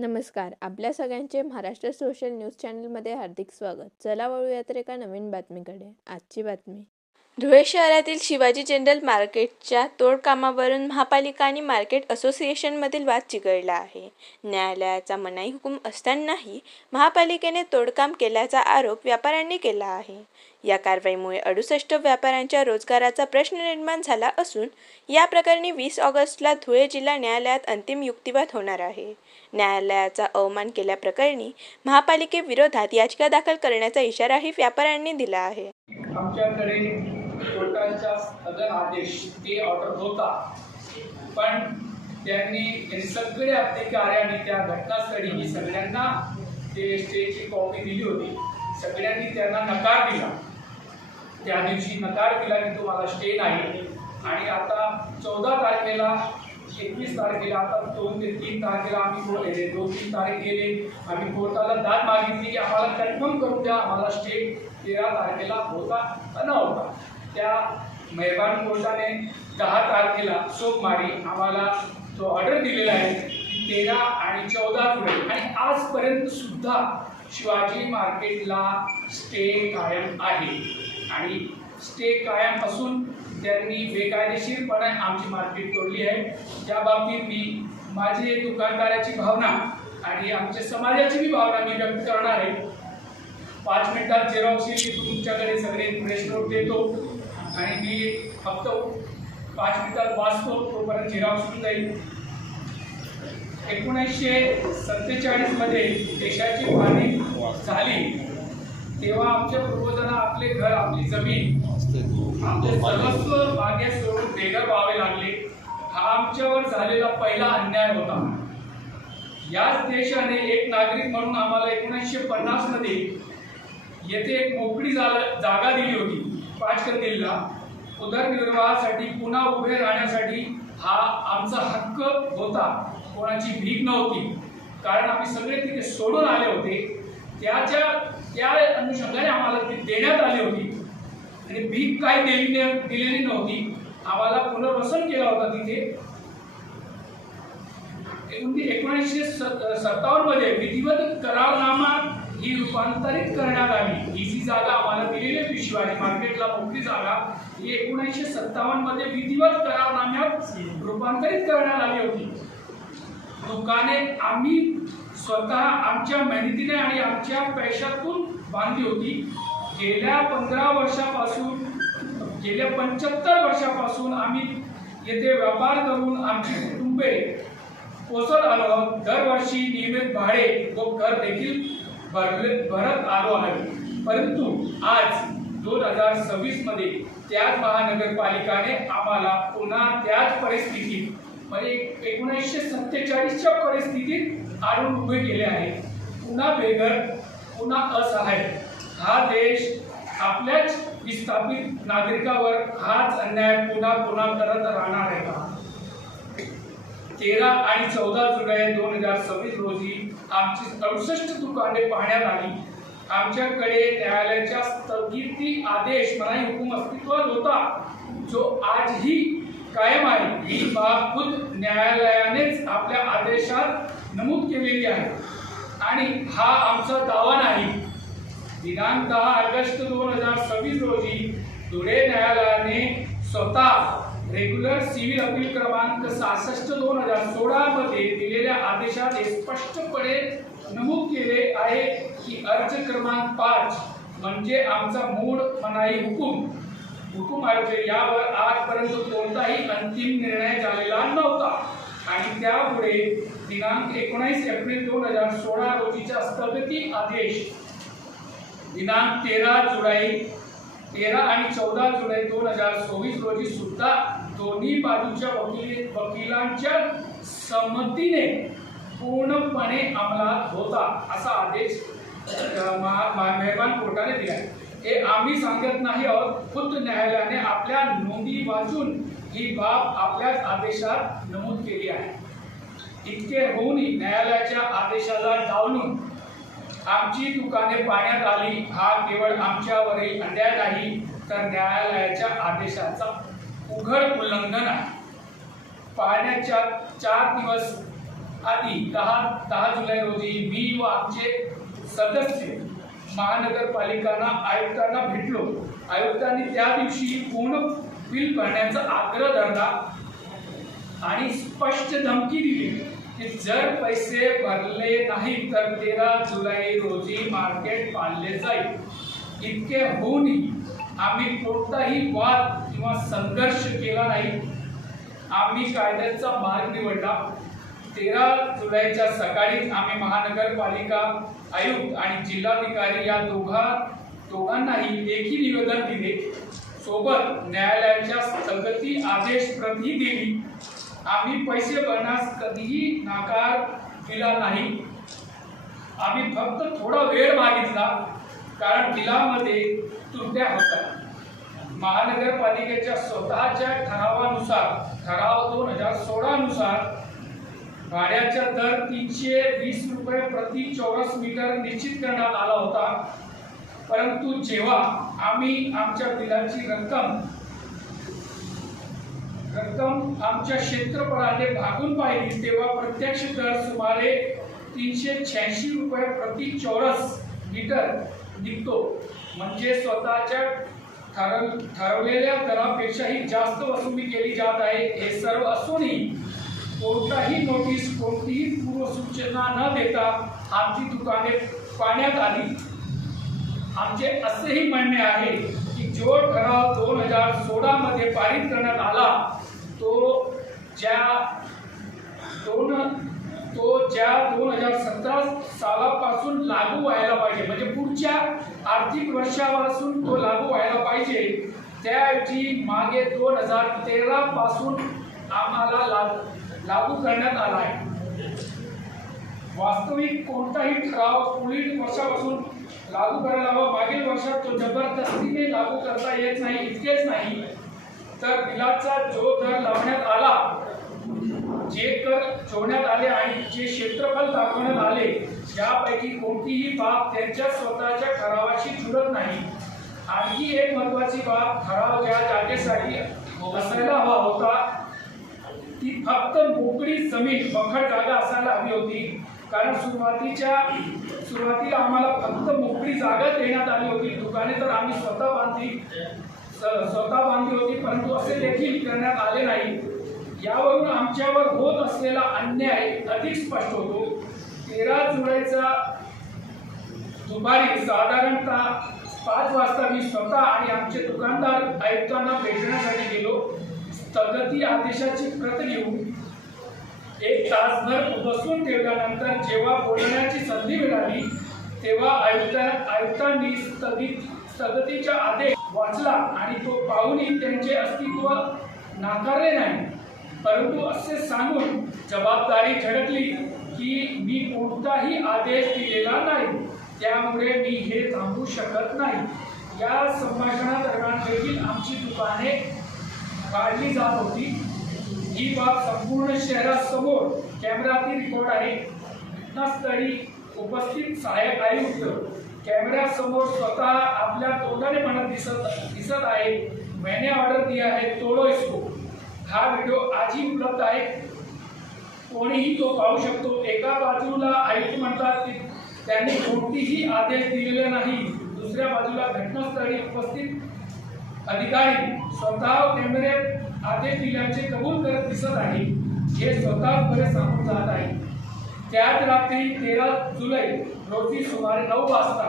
नमस्कार. आपल्या सगळ्यांचे महाराष्ट्र सोशल न्यूज चॅनलमध्ये हार्दिक स्वागत. चला वळूयात एका नवीन बातमीकडे. आजची बातमी. धुळे शहरातील शिवाजी जनरल मार्केटच्या तोडकामावरून महापालिका आणि मार्केट असोसिएशनमधील वाद चिघळला आहे. न्यायालयाचा मनाई हुकूम असतानाही महापालिकेने तोडकाम केल्याचा आरोप व्यापाऱ्यांनी केला आहे. या कारवाईमुळे 68 व्यापाऱ्यांच्या रोजगाराचा प्रश्न निर्माण झाला असून या प्रकरणी 20 ऑगस्टला धुळे जिल्हा न्यायालयात अंतिम युक्तिवाद होणार आहे. न्यायालयाचा अवमान केल्याप्रकरणी महापालिकेविरोधात याचिका दाखल करण्याचा इशाराही व्यापाऱ्यांनी दिला आहे. आमच्याकडे कोर्टाचा स्थगन आदेश ते ऑर्डर होता, पण त्यांनी सगळे अधिकारी आणि त्या घटनास्थळी सगळ्यांना ते स्टेची कॉपी दिली होती. सगळ्यांनी त्यांना नकार दिला. त्या दिवशी नकार दिला की तुम्हाला स्टे नाही. आणि आता 14 तारखेला 21 तारखेला आता 2 ते 3 तारखेला आम्ही 2-3 तारीख गेले. आम्ही कोर्टाला दाद मागितली की आम्हाला कन्फर्म करून द्या, आम्हाला स्टे 13 तारखेला होता नव्हता. त्या मेहरबान कोर्टाने 10 तारखेला सोमवारी आम्हाला तो ऑर्डर दिलेला आहे 13 आणि 14 जुलै. आणि आजपर्यंत सुद्धा शिवाजी मार्केटला स्टे कायम आहे. आणि स्टे कायम असून त्यांनी बेकायदेशीरपणे आमची मार्केट तोडली आहे. त्या बाबतीत मी माझी दुकानदाराची भावना आणि आमच्या समाजाची भी भावना मी व्यक्त करणार आहे. 5 मिनिटात झेरॉक्स येईल, तुमच्याकडे सगळे प्रेस नोट देतो आणि मी फक्त 5 मिनिटात वाचतो, तोपर्यंत झेरॉक्स होऊन जाईल. 1947 मध्ये देशाची फाळणी झाली तेव्हा आमच्या पूर्वजांना आपले घर, आपली जमीन, आमचे सर्वस्व मागे सोडून बेघर व्हावे लागले. हा आमच्यावर झालेला पहिला अन्याय होता. याच देशाने एक नागरिक म्हणून आम्हाला 1950 मध्ये येथे एक मोकळी जागा दिली होती पाचकंदीलला. उदरनिर्वाहासाठी पुन्हा उभे राहण्यासाठी हा आमचा हक्क होता. कोणाची भीक नव्हती, कारण आम्ही सगळे तिथे सोडून आले होते. त्या अनुषंगाने आम्हाला ती देण्यात आली होती आणि भीक काही दिलेली नव्हती. आम्हाला पुनर्वसन केला होता तिथे. 1957 मध्ये विधिवत करारनामा ही रूपांतरित करण्यात आली. ही जी जागा आम्हाला दिलेली होती शिवाजी मार्केटला मोकळी जागा, ही 1957 मध्ये विधिवत करारनाम्यात रूपांतरित करण्यात आली होती. दुकाने आम्ही स्वतः आमच्या मेहनतीने आणि आमच्या पैशातून बांधली होती. गेल्या 75 वर्षापासून आम्ही येथे व्यापार करून आमची कुटुंबे पोसत आलो आहोत. दरवर्षी नियमित भाडे व कर देखील भरत आलो आहे. परंतु आज 2026 मध्ये त्याच महानगरपालिकाने आम्हाला पुन्हा त्याच परिस्थितीत, म्हणजे 1947च्या परिस्थितीत आणून उभे केले आहे. पुन्हा बेघर, पुन्हा असहाय. हा देश आपल्याच विस्थापित नागरिकावर हाच अन्याय पुन्हा करत राहणार आहे का? 13 आणि 14 जुलै 2026 रोजी आमची 68 दुकाने पाहण्यात आली. आमच्याकडे न्यायालयाचा स्थगिती आदेश, मनाई हुकूम अस्तित्वात होता, जो आजही कायम आहे. ही बाब खुद न्यायालयानेच आपल्या आदेशात नमूद केलेली आहे आणि हा आमचा दावा नाही. दिनांक 10 ऑगस्ट 2026 रोजी धुळे न्यायालयाने स्वतः रेग्युलर सिव्हिल अपील क्रमांक 66/2016 मध्ये दिलेल्या आदेशात हे स्पष्टपणे नमूद केले आहे की अर्ज क्रमांक 5 म्हणजे आमचा मूळ मनाई हुकूम आहे. यावर आजपर्यंत कोणताही अंतिम निर्णय झालेला नव्हता आणि त्यामुळे दिनांक 19 एप्रिल 2016 रोजीचा स्थगिती आदेश दिनांक 13 आणि 14 जुलै 2024 रोजी सुद्धा दोन्ही बाजूच्या वकिलांच्या संमतीने पूर्णपणे अंमलात होता, असा आदेश मेहरबान कोर्टाने दिला. हे आम्ही सांगत नाही आहोत, खुद्द न्यायालयाने आपल्या नोंदी वाचून ही बाब आपल्याच आदेशात नमूद केली आहे. इतके होऊनही न्यायालयाच्या आदेशाला डावलून आमची दुकाने पाहण्यात आली. हा केवळ आमच्यावरील अन्याय नाही, तर न्यायालयाच्या आदेशाचा उघड उल्लंघन आहे. पाहण्याच्या 4 दिवस आधी 10 जुलै रोजी मी व आमचे सदस्य महानगरपालिकांना आयुक्तांना भेटलो. आयुक्तांनी त्या दिवशी पूर्ण बिल भरण्याचा आग्रह धरला आणि स्पष्ट धमकी दिली की जर पैसे भरले नाही तर 13 जुलै रोजी मार्केट पाडले जाईल. इतके होऊनही आम्ही कोणताही वाद किंवा संघर्ष केला नाही. आम्ही कायद्याचा मार्ग निवडला. 13 जुलैच्या सकाळी आम्ही महानगरपालिका आयुक्त आणि जिल्हाधिकारी या दोघांनाही लेखी निवेदन दिले. सोबत न्यायालयाच्या स्थगिती आदेश प्रती दिली. आम्ही पैसे भरण्यास कधीही नकार दिला नाही. आम्ही फक्त थोडा वेळ मागितला कारण बिलामध्ये त्रुट्या होत्या. महानगरपालिकेच्या स्वतःच्या ठरावानुसार ठराव 2016 नुसार भाड्याचा दर 320 रुपये प्रति चौरस मीटर निश्चित करण्यात आला होता. परंतु जेव्हा आम्ही आमच्या बिलाची रक्कम आमच्या क्षेत्रफळाने भागून पाहिली तेव्हा प्रत्यक्ष दर सुमारे 386 रुपये प्रति चौरस मीटर निघतो. म्हणजे स्वतःच्या ठरवलेल्या दरापेक्षाही जास्त वसुली केली जात आहे. हे सर्व असूनही कोणताही नोटीस कोणतीही पूर्वसूचना न देता आमची दुकाने पाडण्यात आली. आमचे असेही म्हणणे आहे की जो ठराव 2016 मध्ये पारित करण्यात आला तो ज्या 2017 सालापासून लागू व्हायला पाहिजे, म्हणजे पुढच्या आर्थिक वर्षापासून तो लागू व्हायला पाहिजे. त्याऐवजी मागे 2013 पासून आम्हाला लागू करण्यात आला आहे. वास्तविक कोणताही ठराव पुढील वर्षापासून लागू करायला हवा. मागील वर्षात तो जबरदस्तीने लागू करता येत नाही. इतकेच नाही तर बिलाचा जो दर लावण्यात आला, जे कर जोडण्यात आले आणि जे क्षेत्रफळ दाखवण्यात आले यापैकी कोणतीही बाब त्यांच्या स्वतःच्या ठरावाशी जुळत नाही. आणखी एक महत्वाची बाब, ठराव ज्या जागेसाठी असायला हवा होता ती फक्त मोकळी जमीन बखड जागा असायला हवी होती. कारण सुरुवातीला आम्हाला फक्त मोकळी जागा देण्यात आली होती. दुकाने तर आम्ही स्वतः बांधली होती, परंतु असे देखील करण्यात आले नाही. यावरून आमच्यावर होत असलेला अन्याय अधिक स्पष्ट होतो. 13 जुलैचा दुपारी साधारणतः 5 वाजता मी स्वतः आणि आमचे दुकानदार आयुक्तांना भेटण्यासाठी गेलो. स्थगिती आदेशाची प्रत घेऊन 1 तासभर बसून ठेवल्यानंतर जेव्हा बोलण्याची संधी मिळाली तेव्हा आयुक्तांनी स्थगितीचा आदेश वाचला आणि तो पाहूनही त्यांचे अस्तित्व नाकारले नाही. परंतु असे सांगून जबाबदारी झळकली की मी कोणताही आदेश दिलेला नाही, त्यामुळे मी हे थांबवू शकत नाही. या संभाषणादरम्यान देखील आमची दुकाने काढली जात होती. ही बाब संपूर्ण शहरासमोर कॅमेऱ्यातील रेकॉर्ड आहे. घटनास्थळी उपस्थित सहाय्यक आयुक्त कॅमेऱ्यासमोर स्वतः आपल्या तोंडाने म्हणत दिसत आहे, मैंने ऑर्डर दिया है, तोडो इसको. हा व्हिडिओ आजही उपलब्ध आहे, कोणीही तो पाहू शकतो. एका बाजूला आयुक्त म्हणतात की त्यांनी कोणतीही आदेश दिलेले नाही, दुसऱ्या बाजूला घटनास्थळी उपस्थित अधिकारी स्वतः कॅमेऱ्यात आदेश दिल्याचे कबूल करत दिसत आहे. हे स्वतः बरे सांगून जात आहे. त्याच रात्री 13 जुलै रोजी सुमारे 9 वाजता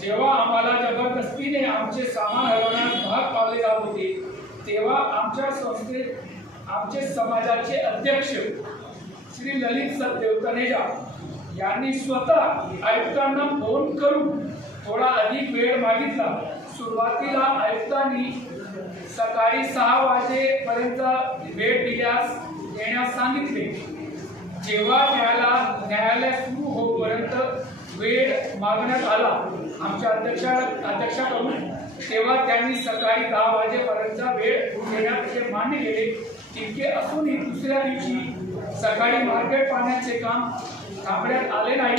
जेव्हा आम्हाला जबरदस्तीने आमचे सामान हलवण्यास भाग पाडले जात होते तेव्हा आमच्या संस्थेत आमचे समाजाचे अध्यक्ष श्री ललित सतदेव तनेजा यांनी स्वतः आयुक्तांना फोन करून थोडा अधिक वेळ मागितला. सुरुवातीला आयुक्तांनी सकाळी 6 वाजेपर्यंत वेळ देण्यास सांगितले. जेव्हा न्यायालय सुरू होईपर्यंत वेळ मागण्यात आला आमच्या अध्यक्षाकडून, तेव्हा त्यांनी सकाळी 10 वाजेपर्यंत वेळ देण्याचे मान्य केले. तितके असूनही दुसऱ्या दिवशी सकाळी मार्केट पाडण्याचे काम थांबण्यात आले नाही,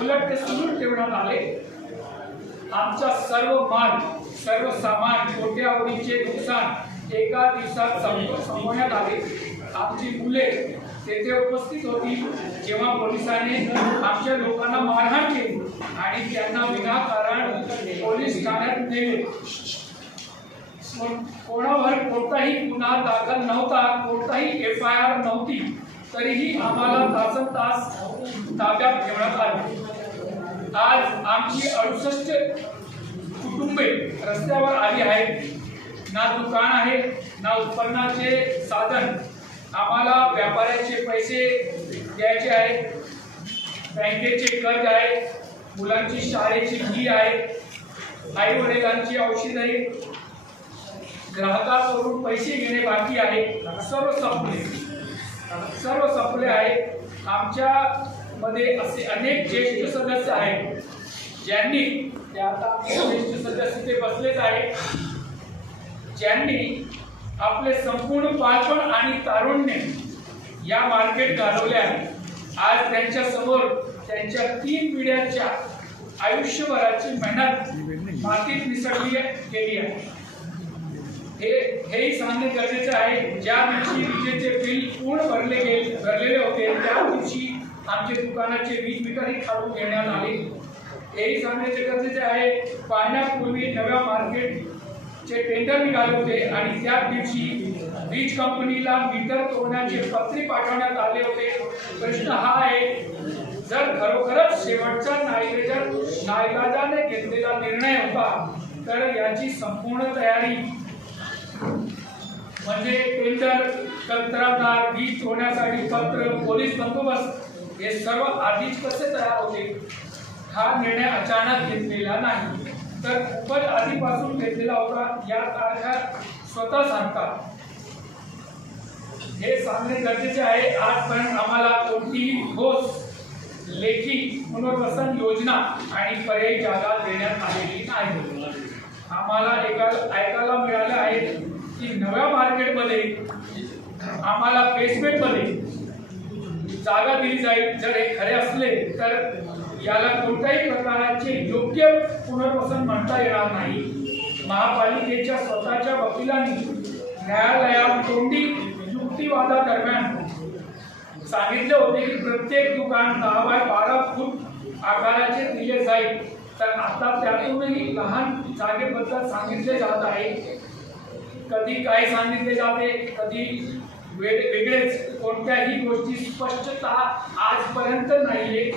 उलट ते सुरू ठेवण्यात आले. आमचा सर्व माल, सर्व सामान, कोट्यावधीचे नुकसान एका दिवसात संपवण्यात आले. आमची मुले तेथे उपस्थित होती जेव्हा पोलिसांनी आमच्या लोकांना मारहाण केली आणि त्यांना विनाकारण पोलीस ठाण्यात नेले. कोणावर कोणताही गुन्हा दाखल नव्हता, कोणताही FIR नव्हती, तरीही आम्हाला तासनतास ताब्यात ठेवण्यात आले. आज आमची 68 कुटुंबे रस्त्यावर आली आहेत. ना दुकान आहे, ना उत्पन्नाचे साधन. आम्हाला व्यापाऱ्याचे पैसे द्यायचे आहेत, बँकेचे कर्ज आहे, मुलांची शाळेची फी आहे, आई वडिलांची औषधे, ग्राहकांकडून पैसे घेणे बाकी आहे. सर्व संपले आहे. आमच्या मध्ये असे अनेक ज्येष्ठ सदस्य आहेत ज्यांनी, ते आता ज्येष्ठ सदस्य ते बसलेच आहेत, ज्यांनी आपले संपूर्ण बालपण आणि तारुण्य या मार्केट घालवले आहे. आज त्यांच्या समोर त्यांच्या 3 पिढ्यांच्या आयुष्यभराची मेहनत मातीत मिसळली गेली आहे. हेही सांगणे गरजेचे आहे. ज्या दिवशी विजेचे बिल पूर्ण भरलेले होते त्या दिवशी आमचे दुकानाचे वीज मीटरही काढून घेण्यात आले. हेही सांगण्याचे गरजेचे आहे. पाण्यापूर्वी नव्या मार्केटचे टेंडर निघाले होते आणि त्या दिवशी वीज कंपनीला मीटर तोडण्याचे पत्रे पाठवण्यात आले होते. प्रश्न हा आहे, जर खरोखरच शेवटच्या नाईलाजाने घेतलेला निर्णय होता तर याची संपूर्ण तयारी म्हणजे टेंडर, कंत्राटदार, वीज तोडण्यासाठी पत्र, पोलीस बंदोबस्त हे सर्व आधीच कसे तयार होते? हा निर्णय अचानक घेतलेला नाही, तर खूपच आधीपासून घेतलेला होता. या तारखा स्वतः सांगतात. हे सांगणे गरजेचे आहे. आजपर्यंत आम्हाला कोणतीही ठोस लेखी पुनर्वसन योजना आणि पर्यायी जागा देण्यात आलेली नाही. आम्हाला ऐकायला मिळालं आहे की नव्या मार्केटमध्ये आम्हाला बेसमेंटमध्ये जागा दिली जाईल. जर हे खरे असले तर याला कोणत्याही प्रकारचे योग्य पुनर्वसन म्हणता येणार नाही. महापालिकेच्या स्वतःच्या वकिलांनी न्यायालयात तोंडी युक्तिवादादरम्यान सांगितले होते की प्रत्येक दुकान 10 बाय 12 फूट आकाराचे दिले जाईल. तर आता त्यातूनही लहान जागेबद्दल सांगितले जात आहे. कधी काय सांगितले जाते, कधी वेगळेच. कोणत्याही गोष्टी स्पष्टता आजपर्यंत नाहीये.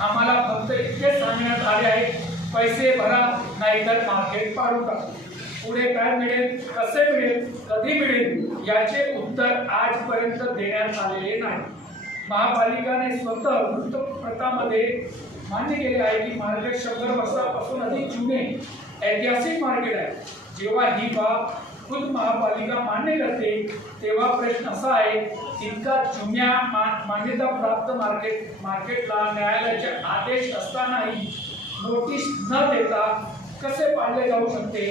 आम्हाला फक्त इतके सांगण्यात आले आहे, पैसे भरा नाहीतर मार्केट पाडू टाका. पुढे काय मिळेल, कसे मिळेल, कधी मिळेल याचे उत्तर आजपर्यंत देण्यात आलेले नाही. महापालिकाने स्वतः वृत्तपत्रामध्ये मान्य केले आहे की मार्केट 100 वर्षापासून अधिक जुने ऐतिहासिक मार्केट आहे. जेव्हा ही बाब खुद महापालिका मान्य करते तेव्हा प्रश्न असा आहे, इतका जुन्या मान्यता प्राप्त मार्केटला न्यायालयाचे आदेश असतानाही नोटीस न देता कसे पाडले जाऊ शकते?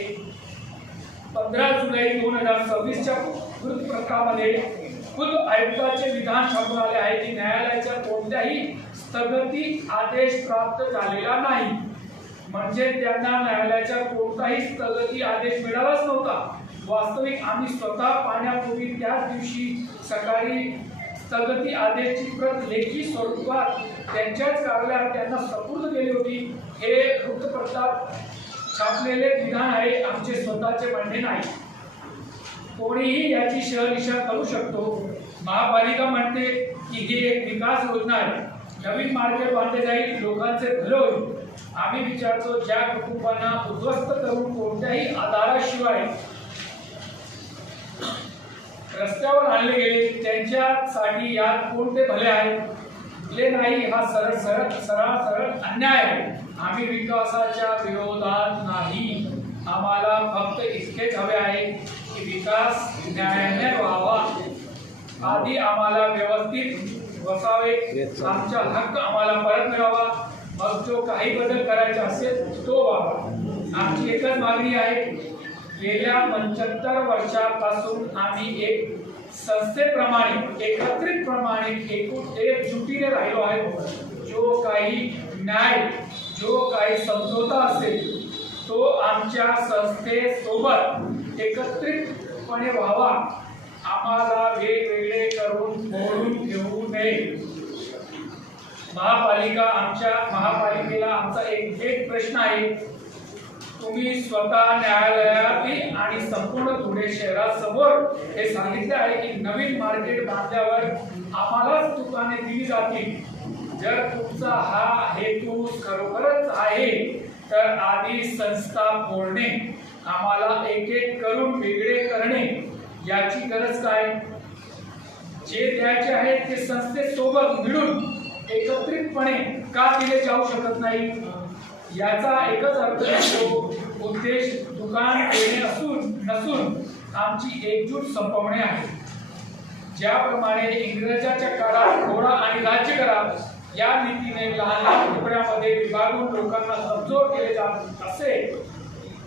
15 जुलै 2026च्या वृत्तपत्रामध्ये खुद आयुक्ताचे विधान छापून आले आहे की न्यायालयाच्या कोणत्याही स्थगिती आदेश प्राप्त झालेला नाही. म्हणजे त्यांना न्यायालयाचा कोणताही स्थगिती आदेश मिळालाच नव्हता. वास्तविक आम्ही स्वतः पाण्यापूर्वी त्याच दिवशी सकाळी स्थगिती आदेशची प्रत लेखी स्वरूपात त्यांच्याच कार्यालयात त्यांना सुपूर्द केली होती. हे वृत्तपत्रात छापलेले विधान आहे, आमचे स्वतःचे म्हणणे नाही. कोणीही याची शहनिशा करू शकतो. महापालिका म्हणते की ही एक विकास योजना आहे, नवीन मार्केट बांधले जाईल, लोकांचे भले होईल. आम्ही विचारतो, ज्या कुटुंबांना उद्ध्वस्त करून कोणत्याही आधाराशिवाय रस्त्यावर आणले गेले त्यांच्यासाठी यात कोणते भले आहे? भले नाही. हा सरळ अन्याय आहे. आम्ही विकासाच्या विरोधात नाही. आम्हाला फक्त इतकेच हवे आहे की विकास न्यायाने व्हावा. आधी आम्हाला व्यवस्थित बसावे, आमचा हक्क आम्हाला परत मिळावा, मग जो काही बदल करायचा असेल तो व्हावा. आमची एकच मागणी आहे. गेल्या 75 वर्षापासून आम्ही एक संस्थेप्रमाणे एकत्रितप्रमाणे एकजुटीने राहिलो आहे. जो काही न्याय, जो काही समझोता असेल तो आमच्या संस्थेसोबत एकत्रितपणे व्हावा. आम्हाला वेगवेगळे करून मोडून घेऊ नये. महापालिकेला आमचा एक प्रश्न आहे. तुम्ही स्वतः न्यायालयातील आणि संपूर्ण धुळे शहरासमोर हे सांगितले आहे की नवीन मार्केट बांधल्यावर आम्हालाच दुकाने दिली जातील. जर तुमचा हा हेतू खरोखरच आहे तर आधी संस्था फोडणे, आम्हाला एक एक करून वेगळे करणे याची गरज काय? जे द्यायचे आहे ते संस्थेसोबत मिळून एकत्रितपणे का दिले जाऊ शकत नाही? याचा एकच अर्थ असतो, उद्देश दुकान देणे नसून आमची एकजूट संपवणे आहे. ज्याप्रमाणे इंग्रजांच्या काळात घोडा आणि राज्य करा या नीतीने लहान लहान तुकड्यामध्ये विभागून लोकांना समजून केले जात असे,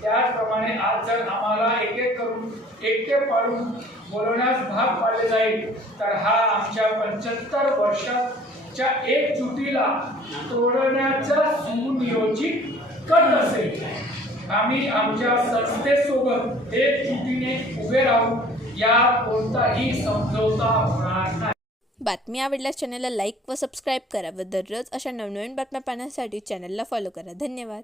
त्याचप्रमाणे आज जर आम्हाला एक एक करून एकटे पाडून बोलवण्यास भाग पाडले जाईल तर हा आमच्या 75 वर्षाच्या एकजुटीला तोडण्याचा सुनियोजित कट असेल. आम्ही आमच्या संस्थेसोबत एकजुटीने उभे राहू, यात कोणताही समझोता होणार नाही. बातमी आवडल्यास चॅनलला लाईक व सबस्क्राईब करा व दररोज अशा नवनवीन बातम्या पाहण्यासाठी चॅनलला फॉलो करा. धन्यवाद.